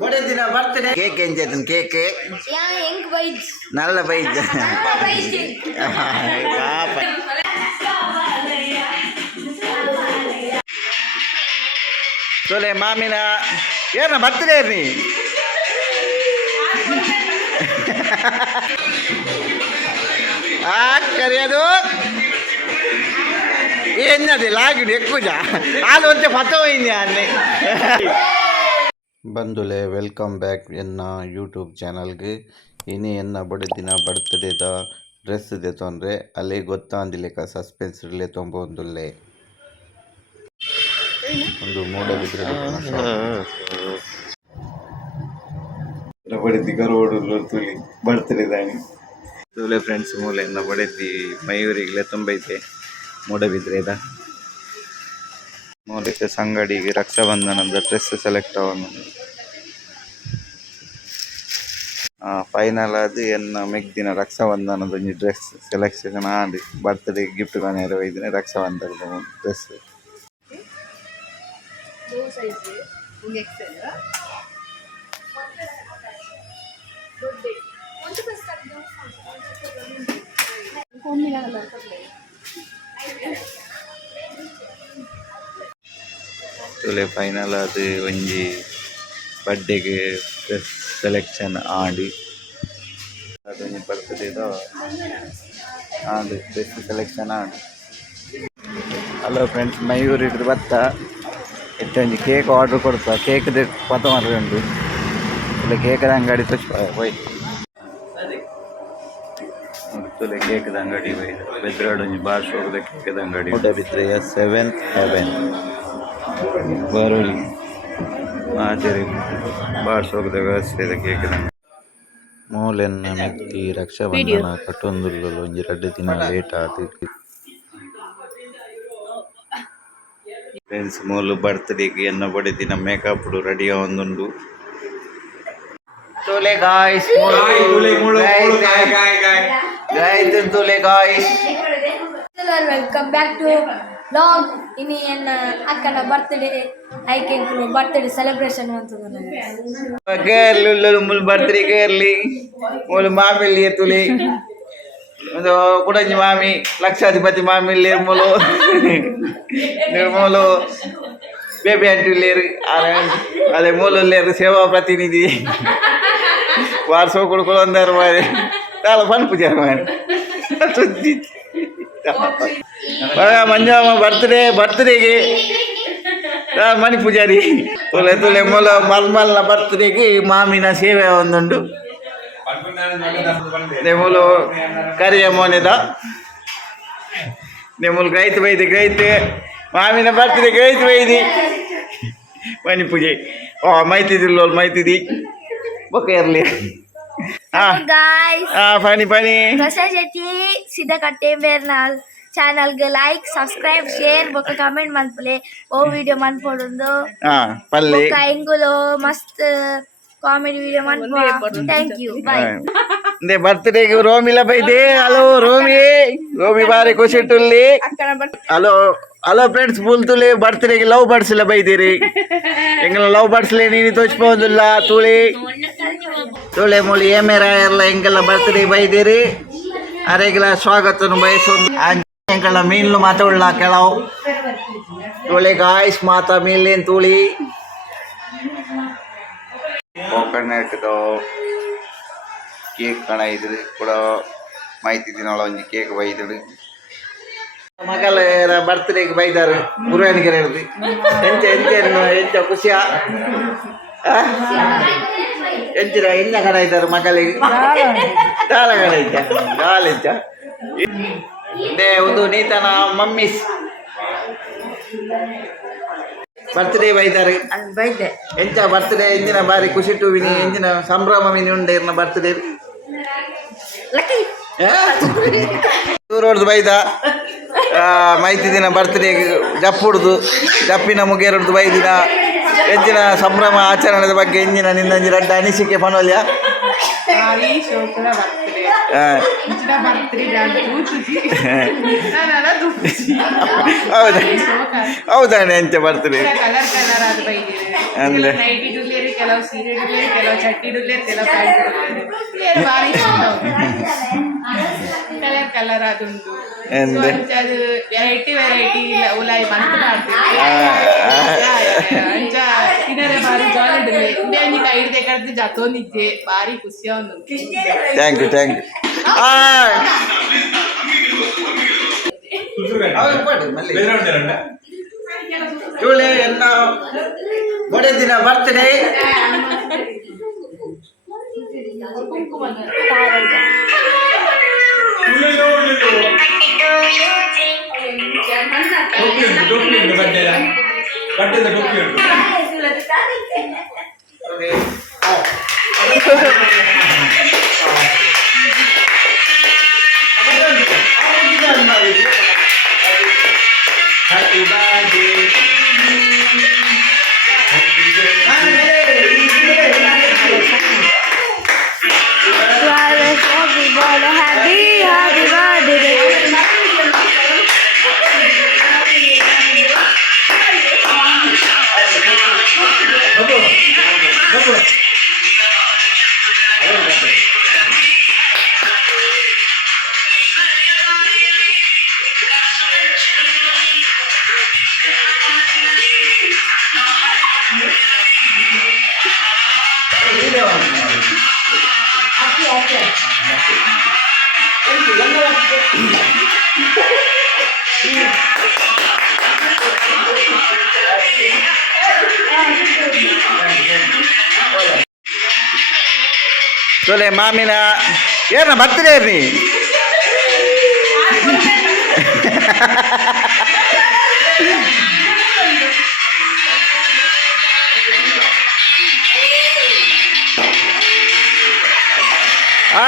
ಬಡೆ ದಿನ birthday cake ಎಂಜಾಯ್ತು cake ನಲ್ಲ ಬೈಜ್ ಸೋಲೆ ಮಾಮಿನ ಏನ birthday ನೀ ಕರಿಯೋದು ಎನ್ನది లాగిడు ఎక్కువ వాళ్ళు వచ్చే పత్త పోయింది అన్నీ ಬಂಧುಲೆ ವೆಲ್ಕಮ್ ಬ್ಯಾಕ್ ಎನ್ನ ಯೂಟ್ಯೂಬ್ ಚಾನಲ್ಗೆ ಇನಿ ಎನ್ನ ಬಡ ದಿನ ಬರ್ತ್ಡೇದ ಡ್ರೆಸ್ ಇದೆ ತೊಂದರೆ ಅಲ್ಲಿ ಗೊತ್ತಾಂದಿಲೆಕ್ಕ ಸಸ್ಪೆನ್ಸ್ ಇರಲಿ ತೊಂಬೊಂದುಲ್ಲೆ ಒಂದು ಮೂಡ ಬಿದ್ರೆ ಬಡಿದ್ದಿ ಕರೋಡು ತುಲಿ ಬರ್ತ್ಡೇ ದಾನಿ ತುಲೆ ಫ್ರೆಂಡ್ಸ್ ಮೂಲೆ ಎನ್ನ ಬಡಿದ್ದಿ ಮಯೂರಿಗ್ಲೆ ತುಂಬೈತೆ ಮೂಡಬಿದ್ರೆ ಇದ ಮೂಲಿಕೆ ಸಂಗಡಿಗೆ ರಕ್ಷಾಬಂಧನದ ಡ್ರೆಸ್ ಸೆಲೆಕ್ಟ್ ಆವನು ಫೈನಲ್ ಅದು ಎನ್ನ ಮೆಗ್ದಿನ ರಕ್ಷಾಬಂಧನದ ಒಂಜಿ ಡ್ರೆಸ್ ಸೆಲೆಕ್ಷನ್ ಆಡಿ ಬರ್ತ್ಡೇ ಗಿಫ್ಟ್ ಕೊನೆಯರ ಒಯ್ದಿನ ರಕ್ಷಾಬಂಧನದ ಡ್ರೆಸ್ ತುಲೆ ಫೈನಲ್ ಅದು ಒಂಜಿ ಬರ್ಡೇಗೆ ಡ್ರೆಸ್ ಸೆಲೆಕ್ಷನ್ ಆಡಿ ಅದೊಂದು ಬರ್ತಡೇದ ಅದು ಡ್ರೆಸ್ ಸೆಲೆಕ್ಷನ್ ಆಡಿ ಹಲೋ ಫ್ರೆಂಡ್ಸ್ ಮಯೂರ್ ಹಿಡಿದು ಬತ್ತ ಇತ್ತೊಂದು ಕೇಕ್ ಆರ್ಡ್ರ್ ಕೊಡ್ತಾ ಕೇಕ್ದು ಪತ ಮಾರ್ಕೊಂಡು ಇಲ್ಲ ಕೇಕದ ಅಂಗಡಿ ಹೋಯ್ ತುಲೆ ಕೇಕದ ಅಂಗಡಿ ಹೋಯ್ತು ಬೆದ್ರಾಡ್ ಒಂಜಿ ಬಾರ್ಶ್ ಹೋಗದ ಕೇಕದ ಅಂಗಡಿ ಬಿದ್ರೆಯ 7th Heaven ಬರೋಲಿ ಮಾಜರಿ ಬಾರ್ಶ್ ಹೋಗದ ವ್ಯವಸ್ಥೆ ಇದೆ ಕೇಕದ ಮೂಲೆನ್ನ ಮೆತ್ತಿ ರಕ್ಷಾಬಂಧನ ಕಟ್ಟೊಂದುಲ್ಲು ಒಂಜಿ 2 ದಿನ ಲೇಟ್ ಆದ ಫ್ರೆಂಡ್ಸ್ ಮೂಲು ಬರ್ತ್ಡೇಗೆ ಎನ್ನ ಬಡೆ ದಿನ ಮೇಕಪ್ ರೆಡಿ ಆವೊಂದುಂಡು ತುಲೆ ಗಾಯ್ಸ್ ತುಲೆ guys welcome back to vlog ಇನಿ ಎನ್ನ ಅಕ್ಕನ ಬರ್ತ್ಡೇ ಐಕೆ ಬರ್ತ್ಡೇ ಸೆಲೆಬ್ರೇಷನ್ ಅಂತದ ಕೇರ್ಲಿ ಮುಲ್ ಬರ್ತ್ಡೇ ಕೇರ್ಲಿ ಮುಲ್ ಮಾಮಿಲಿ ತುಲಿ ಒಂದು ಕುಡಂಜಿ ಮಾಮಿ ಲಕ್ಷಾಧಿಪತಿ ಮಾಮಿಲಿ ನಿರ್ಮೂಲು ನಿರ್ಮೂಲು ಬೇಬಿ ಆಂಟಿ ಲೇರು ಅದೇ ಮೂಲು ಲೇರು ಸೇವಾ ಪ್ರತಿನಿಧಿ ವಾರ್ಸೋ ಕೊಡ್ಕೊಳ್ಳೋ ಅಂದಾರು ಮಾರಿ ತಾಳ ಫನ್ ಪೂಜಾರ ಮಾರಿ ಸುದ್ದಿ ಮಂಜಮ್ಮ ಬರ್ತ್ಡೇಗೆ ಮಣಿ ಪೂಜಾರಿ ತುಲೆ ತುಲೆ ಮೂಲ ಮಲ್ಮಲ್ನ ಬರ್ತ್ಡೇಗೆ ಮಾಮಿನ ಸೇವೆ ಒಂದುಂಡು ನೆಮೂಲು ಕರಿಯ ಮೋನೆದ ನೆಮೂಲು ಗ್ರೈತ್ ಬೈದಿ ಗ್ರೈತ್ ಮಾಮಿನ ಬರ್ತ್ಡೇ ಗ್ರೈತ್ ಬೈದಿ ಮಣಿ ಪೂಜೆ ಮೈತಿದಿಲ್ಲ ಮೈತಿದಿ ಬೊಕ್ಕ ಇರಲಿ ಫನಿ ಶೆಟ್ಟಿ ಸೀದಾ ಕಟ್ಟೆ ಬೇರ್ನಾಲ್ ಚಾನಲ್ ಗೆ ಲೈಕ್ ಸಬ್ಸ್ಕ್ರೈಬ್ ಶೇರ್ ಬೊಕ್ಕ ಕಮೆಂಟ್ ಮನ್ಪುಲೆ ಓ ವಿಡಿಯೋ ಮನ್ಪೊಡುಂದು ಪಲ್ಲೆ ಎಂಗುಲು ಮಸ್ತ್ ಕಾಮಿಡಿ ವಿಡಿಯೋ ಮನ್ಪುವ ಥ್ಯಾಂಕ್ ಯು ಬಾಯ್ ಇಂದೆ ಬರ್ತ್ಡೇಗೆ ರೋಮಿಲ ಬೈದೆ ಹಲೋ ರೋಮಿ ಬಾರಿ ಖುಷಿ ಇಟ್ಟುಲ್ಲಿ ಹಲೋ ಫ್ರೆಂಡ್ಸ್ ಬೂಲ್ತುಲಿ ಬರ್ತ್ಡೇಗೆ ಲವ್ ಬರ್ಡ್ಸ್ ಎಲ್ಲ ಬೈದಿರಿ ಎಂಗಲ ಲವ್ ಬರ್ಡ್ಸ್ ನೀನು ತೋಚ್ಬೋದಿಲ್ಲ ತುಳೆ ಮೂಲಿ ಏಮೇರ ಎಲ್ಲ ಎಂಗೆಲ್ಲ ಬರ್ತ್ಡೇ ಬೈದಿರಿ ಅರೆಗೆಲ್ಲ ಸ್ವಾಗತನು ಬಯಸೊಂದು ಎಂಗಳ ಮೀನ್ಲು ಮಾತಾಡಲ ಕೆಲವು ತುಳೆ ಗಾಯ್ಸ್ ಮಾತಾ ಮೀನ್ಲೇನ್ ತುಳಿ ಕೋಕೋನಟ್ ಕೇಕ್ ಕಣ ಇದ್ರಿ ಕೂಡ ಮಾಹಿತಿ ದಿನಾಳ ಒಂಜಿ ಕೇಕ್ ಬೈದಿಡು ಮಗಲ ಬರ್ತ್ಡೇಗೆ ಬೈದಾರು ಗುರುವಾನಿಗೆ ಹೇಳಿದ್ವಿ ಎಂಚ ಖುಷಿಯಾ ಎಂಚಿನ ಎನ್ನ ಕಣ ಇದ್ದಾರೆ ಮಕ್ಕಳಿಗೆ ದಾಲ ಕಣ ಇದ್ದ ದಾಲ ಇದ್ದ ಇಂದೇ ಒಂದು ನೀತನ ಮಮ್ಮೀಸ್ ಬರ್ತ್ಡೇ ಬೈದಾರೆ ಎಂಚ ಬರ್ತ್ಡೇ ಎಂಜಿನ ಬಾರಿ ಖುಷಿ ಟೂವಿನಿ ಎಂಜಿನ ಸಂಭ್ರಮ ಮಿನಿ ಉಂಡೆ ಇರ್ನ ಬರ್ತ್ಡೇ ದೂರ ಬೈದ ಮೈತಿ ದಿನ ಬರ್ತ್ಡೇಗೆ ಜಪ್ಪುಡ್ದು ಜಪ್ಪಿನ ಮುಗೇರಡ್ದು ಬೈದಿನ ಎಂಜಿನ ಸಂಭ್ರಮ ಆಚರಣೆದ ಬಗ್ಗೆ ಎಂಜಿನ ನಿನ್ನಂಜಿ ರಡ್ಡ ಅನಿಸಿಕೆ ಪನೋಲ್ಯ ಭಾರಿ ಶೋಕದ ಬರ್ತಡೆ ಇಂಚಿನ ಬರ್ತಡೆ ನಾನು ಕೂತಿದ್ದಿ ನಾನೆಲ್ಲ ದುಡ್ಡಿಸಿ ಹೌದಾ ಹೌದಾನೆ ಎಂಚ ಬರ್ತದೆ ಕಲರ್ ಕಲರ್ ಅದು ಬೈದಿದೆ ಅಂದ್ರೆ ನೈಟಿ ಡುಲ್ಲೇರಿ ಕೆಲವು ಸೀರೆ ಡುಲ್ಲೇರಿ ಕೆಲವು ಚಟ್ಟಿ ಡುಲ್ಲೇರಿ ಕೆಲವು ಪ್ಯಾಂಟ್ ಡುಲ್ಲೇರಿ ಭಾರಿ ಕಲರ್ ಕಲರ್ ಅದುಂಟು ಎಂದೆ ಅದು ವೆರೈಟಿ ವೆರೈಟಿ ಉಲಾಯಿ ಬಂತು ಮಾಡ್ತೀವಿ ಅಂಚ ಇದರ ಭಾರಿ ಜಾಲಿ ಡುಲ್ಲೆ ಇಂದೇ ನೀ ಕೈಡ್ದೆ ಕಡ್ದು ಜತೋನಿದ್ದೆ ಭಾರಿ ಖುಷಿ ಅವನು ಥ್ಯಾಂಕ್ ಯು ಇವಳೆ ಎನ್ನ ಒಡೆ ದಿನ birthday Happy birthday. Boleh mami nak, ya nak birthday ni.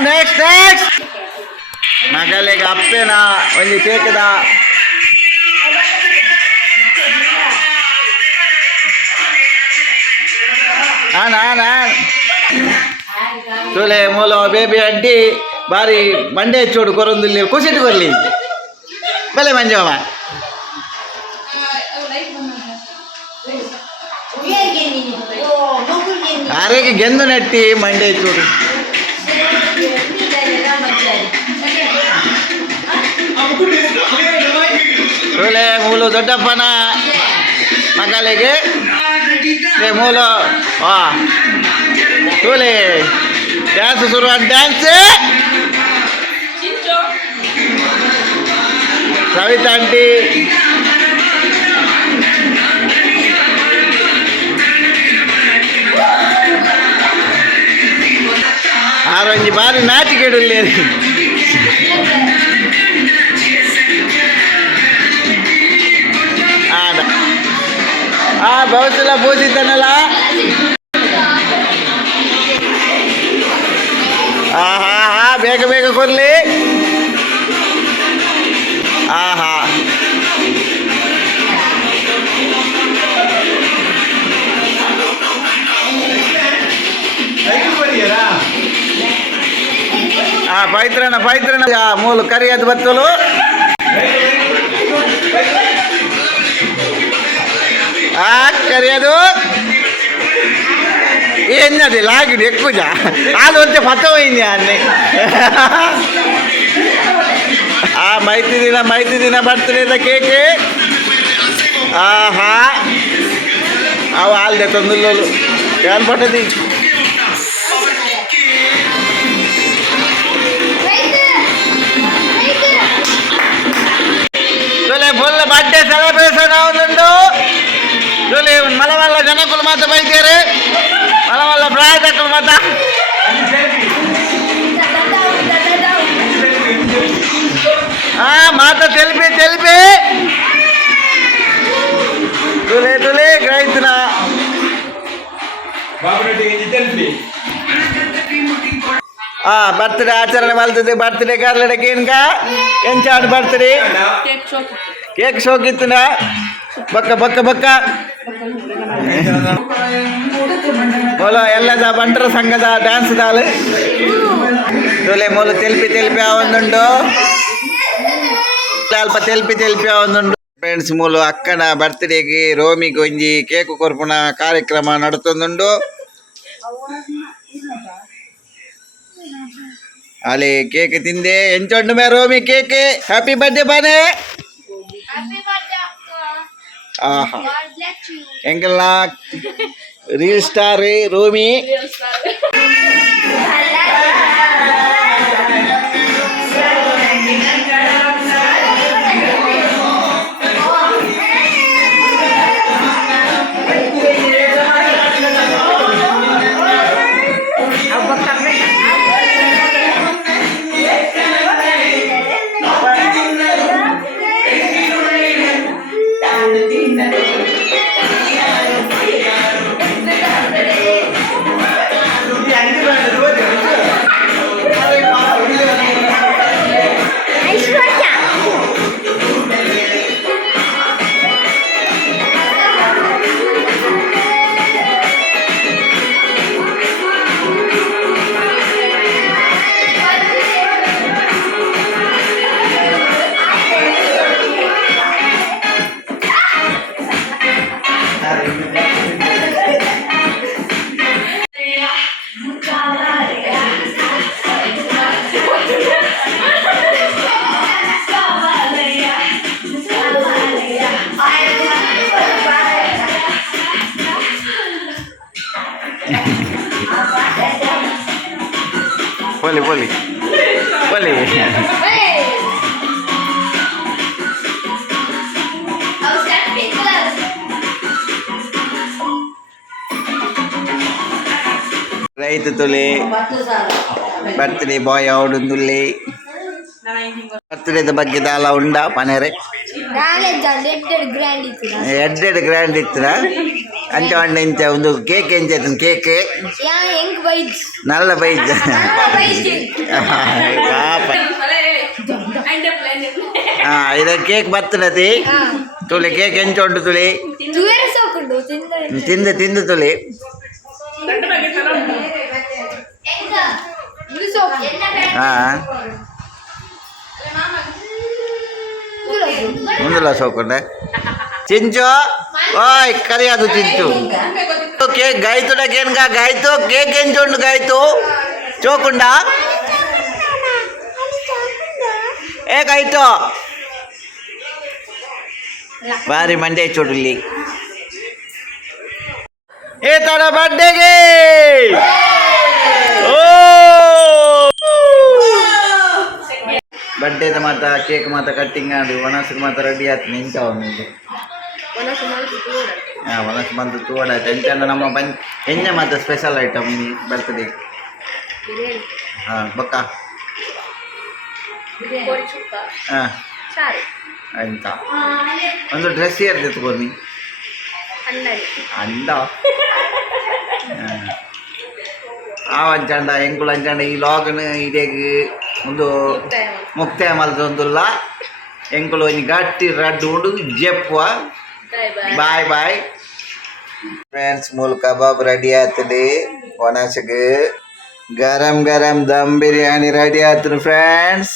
Next. Magaling appe na, only cake na. Ana. Tule molo baby aunty bari Monday chodu korondulli kusitu korli bale manjama arege gendu netti Monday chodu tule molo doddapana magalege le molo tule dance suruan dance Savita aunty ಆರೊಂಜಿ ಬಾರಿ ನಾಚಿಕೆಡುಲ್ಲೇರಿ ಬೌಸೆಲ್ಲ ಪೂಜಿತಾನಲ್ಲ ಬೇಗ ಕೊರ್ಲಿ ಆಹಾ ಪೈತ್ರಣ ಮೂಲು ಕರಿಯದು ಬತ್ತಲು ಕರಿಯದು ಏನది లాగిడు ఎక్కువగా అది వచ్చే పచ్చమైంది అన్ని మైతి దిన బర్త్డేದ cake ఆహా అవు వాళ్ళదే తొందరలో కనపడ్డది ఫుల్ బర్త్డే సెలబ్రేషన్ అవుతుండు మన వల్ల ಜನಕುಲು ಮಾತ ಬೈತಾರೆ మన వల్ల ప్రాయతకులు మాత ಮಾತ తెలిపి ತುಲೆ ಗ್ರಹಿತನ ಬರ್ತ್ಡೇ ಆಚರಣೆ ಮಾಡ್ತದೆ ಬರ್ತ್ಡೇ ಕಾರ್ಲಡಕ್ಕೆ ಏನ್ಕ ಎಂಚಾಡು ಬರ್ತ್ಡೇ ಕೇಕ್ ಶೋಕಿತ್ತನ ಬಕ್ಕ बोलो ಎಲ್ಲದ ಬಂಟರ ಸಂಘದ ಡ್ಯಾನ್ಸ್ ದಾಲ್ ತುಲೆ ಮೊಲು ತೆಲ್ಪಿ ಆವೊಂದುಂಡು ಅಲ್ಪ ತೆಲ್ಪಿ ಆವೊಂದುಂಡು ಫ್ರೆಂಡ್ಸ್ ಮೂಲು ಅಕ್ಕನ ಬರ್ತ್ಡೇಗೆ ರೋಮಿಗೆ ಒಂಜಿ ಕೇಕು ಕೊರ್ಪುನ ಕಾರ್ಯಕ್ರಮ ನಡತೊಂದುಂಡು ಅಲೆ ಕೇಕ್ ತಿಂದೆ ಎಂಚೊಂಡು May Romi cake happy birthday ಬಾನೆ ಆಹಾ ಎಂಕಲ್ನ ರೀಲ್ ಸ್ಟಾರ್ ರೋಮಿ बोली ರೈತ ತುಲೆ ಬರ್ತ್ಡೇ ಬಾಯ್ ಅವಡುಂದುಲ್ಲೆ ಬರ್ತ್ಡೇದ ಬಗ್ಗೆ ದಾಲ ಉಂಡ ಪನೆರೆ ಎಡ್ಡೆಡ್ ಗ್ರ್ಯಾಂಡ್ ಇತ್ತನ ಅಂಚ ಅಂಡ ಇಂಚ ಒಂದು ಕೇಕ್ ಎಂಚ ಕೇಕ್ ನಲ್ಲ ಬೈಜ್ ಇದ ಕೇಕ್ ಬರ್ತನತಿ ತುಳಿ ಕೇಕ್ ಎಂಚ ಉಂಟು ತುಳಿ ತಿಂದು ತುಳಿ ಮುಂದಲ ಸೋಕೊಂಡೆ ಚಿಂಚು ಓಯ್ ಕರಿಯಾದು ಚಿಂಚು ಕೇಕ್ ಗಾಯ್ತು ಕೇನ್ಗ ಗಾಯ್ತು ಕೇಕ್ ಎಂಚುಂಡು ಗಾಯ್ತು ಚೋಕುಂಡ ಏ ಗಾಯ್ತು ಬಾರಿ ಮಂಡೆ ಚೋಟುಲ್ಲಿ ಏ ತರ ಬರ್ಡೇಗೆ ಬರ್ಡೇದ ಮಾತ ಕೇಕ್ ಮಾತ ಕಟ್ಟಿಂಗ್ ಆಡು ಒಣಸಿಗೆ ಮಾತ ರೆಡಿ ಆಯ್ತು ನಿಂತ ಅವನಿಗೆ ಒಣಸು ಬಂದು ತೋಡಾಯ್ತು ಎಂಚಂಡ ನಮ್ಮ ಎಂಜ ಮಾತ ಸ್ಪೆಷಲ್ ಐಟಮ್ ಇನಿ ಬರ್ತ್ಡೇ ಬೊಕ್ಕ ಎಂತ ಒಂದು ಡ್ರೆಸ್ ಏರ್ದು ತಗೋನಿ ಅಂಡ ಅಂಚಂಡ ಎಂಕುಲು ಅಂಚಂಡ ಈ ಲಾಗ್ನ ಇದೆಗ್ ಒಂದು ಮುಕ್ತಾಯ ಮಲ್ತೊಂದುಲ್ಲ ಎಂಕುಲು ಒಂಜಿ ಗಟ್ಟಿ ರಡ್ಡು ಉಂಡು ಜೆಪ್ಪುವ ಬಾಯ್ ಬಾಯ್ ಫ್ರೆಂಡ್ಸ್ ಮೂಲ್ ಕಬಾಬ್ ರೆಡಿ ಆತದೆ ಒಣಸಗೆ ಗರಂ ದಮ್ ಬಿರಿಯಾನಿ ರೆಡಿ ಆತನು ಫ್ರೆಂಡ್ಸ್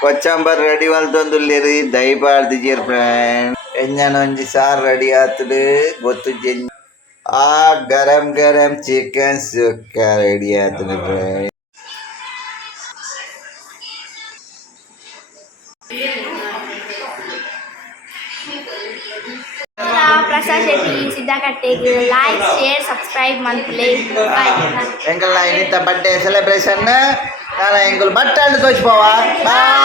ಕೊಚ್ಚಂಬರ್ ರೆಡಿ ಮಲ್ತೊಂದುಲ್ಲೇರಿ ದಯಪಾಡ್ದಿಜೀರ್ ಫ್ರೆಂಡ್ಸ್ ಎಂಜನ ಒಂಜಿ ಸಾರು ರೆಡಿ ಆತದೆ ಗೊತ್ತು ಜೆನ್ ಆ ಗರಂ ಚಿಕನ್ ಸುಕ್ಕ ರೆಡಿ ಆತದೆ ಫ್ರೆಂಡ್ಸ್ ಪ್ರಸಾದ್ ಶೆಟ್ಟಿ ಸಿದ್ದಕಟ್ಟೆಗೆ ಲೈಕ್ ಶೇರ್ ಸಬ್ಸ್ಕ್ರೈಬ್ ಮಾಡ್ಕೊಳ್ಳಿ ಎಂಕಲ್ ಇಂಥ ಬರ್ಡೇ ಸೆಲೆಬ್ರೇಷನ್ ನಾನು ಎಂಕಲ್ ಬಟ್ಟೆ ತೋರಿಸ್ಬೋವಾ ಬಾಯ್.